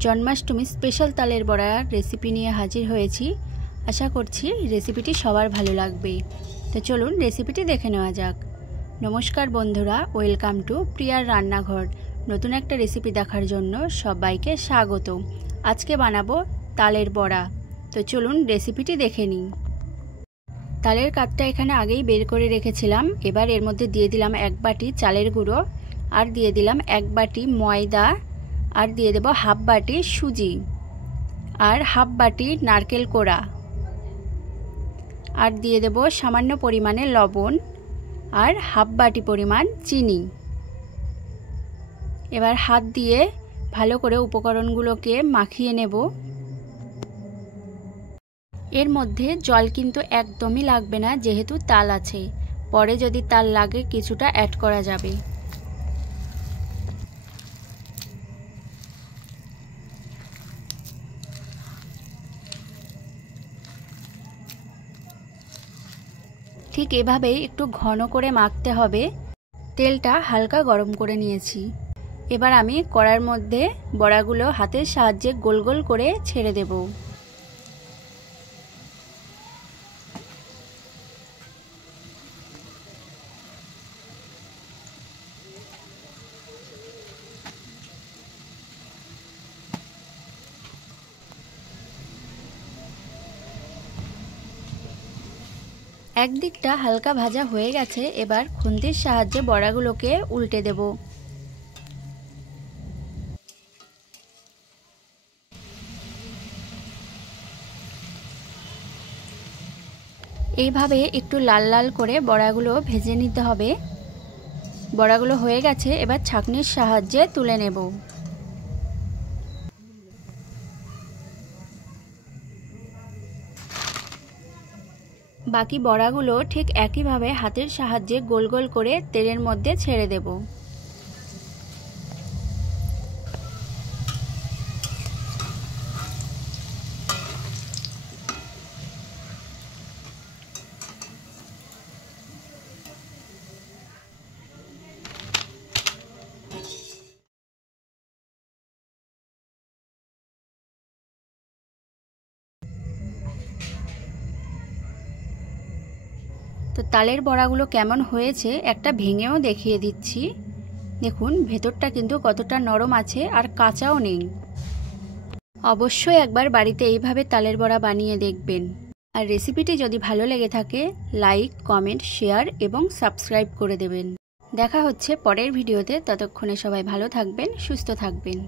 Janmashtami special তালের বড়ার recipe নিয়ে হাজির হয়েছি। আশা করছি রেসিপিটি সবার ভালো লাগবে। তো চলুন রেসিপিটি দেখে নেওয়া যাক। নমস্কার বন্ধুরা, ওয়েলকাম টু প্রিয়ার রান্নাঘর। নতুন একটা রেসিপি দেখার জন্য সবাইকে স্বাগত। আজকে বানাবো তালের বড়া। তো চলুন রেসিপিটি দেখে নিই। তালের কাঠটা এখানে আগেই বের করে রেখেছিলাম। এবার এর মধ্যে দিয়ে দিলাম 1 বাটি চালের গুঁড়ো, আর দিয়ে দিলাম 1 বাটি ময়দা, আর দিয়ে দেব হাফ বাটি সুজি, আর হাফ বাটি নারকেল কোড়া, আর দিয়ে দেব সামান্য পরিমাণে লবণ, আর হাফ বাটি পরিমাণ চিনি। এবার হাত দিয়ে ভালো করে উপকরণগুলোকে মাখিয়ে নেব। এর মধ্যে জল কিন্তু একদমই লাগবে না, যেহেতু তাল আছে। পরে যদি তাল লাগে কিছুটা অ্যাড করা যাবে। ঠিক এভাবেই একটু ঘন করে মাখতে হবে। তেলটা হালকা গরম করে নিয়েছি। এবার আমি কড়ার মধ্যে বড়াগুলো হাতের সাহায্যে গোল গোল করে ছেড়ে দেব। একদিকটা হালকা ভাজা হয়ে গেছে। এবার খুন্তির সাহায্যে বড়াগুলোকে উল্টে দেব। এইভাবে একটু লাল লাল করে বড়াগুলো ভেজে নিতে হবে। বড়াগুলো হয়ে গেছে, এবার ছাঁকনির সাহায্যে তুলে নেব। বাকি বড়াগুলো ঠিক একইভাবে হাতের সাহায্যে গোল গোল করে তেলের মধ্যে ছেড়ে দেব। তো তালের বড়াগুলো কেমন হয়েছে একটা ভেঙেও দেখিয়ে দিচ্ছি। দেখুন ভেতরটা কিন্তু কতটা নরম আছে, আর কাঁচাও নেই। অবশ্যই একবার বাড়িতে এইভাবে তালের বড়া বানিয়ে দেখবেন। আর রেসিপিটি যদি ভালো লেগে থাকে লাইক, কমেন্ট, শেয়ার এবং সাবস্ক্রাইব করে দেবেন। দেখা হচ্ছে পরের ভিডিওতে। ততক্ষণে সবাই ভালো থাকবেন, সুস্থ থাকবেন।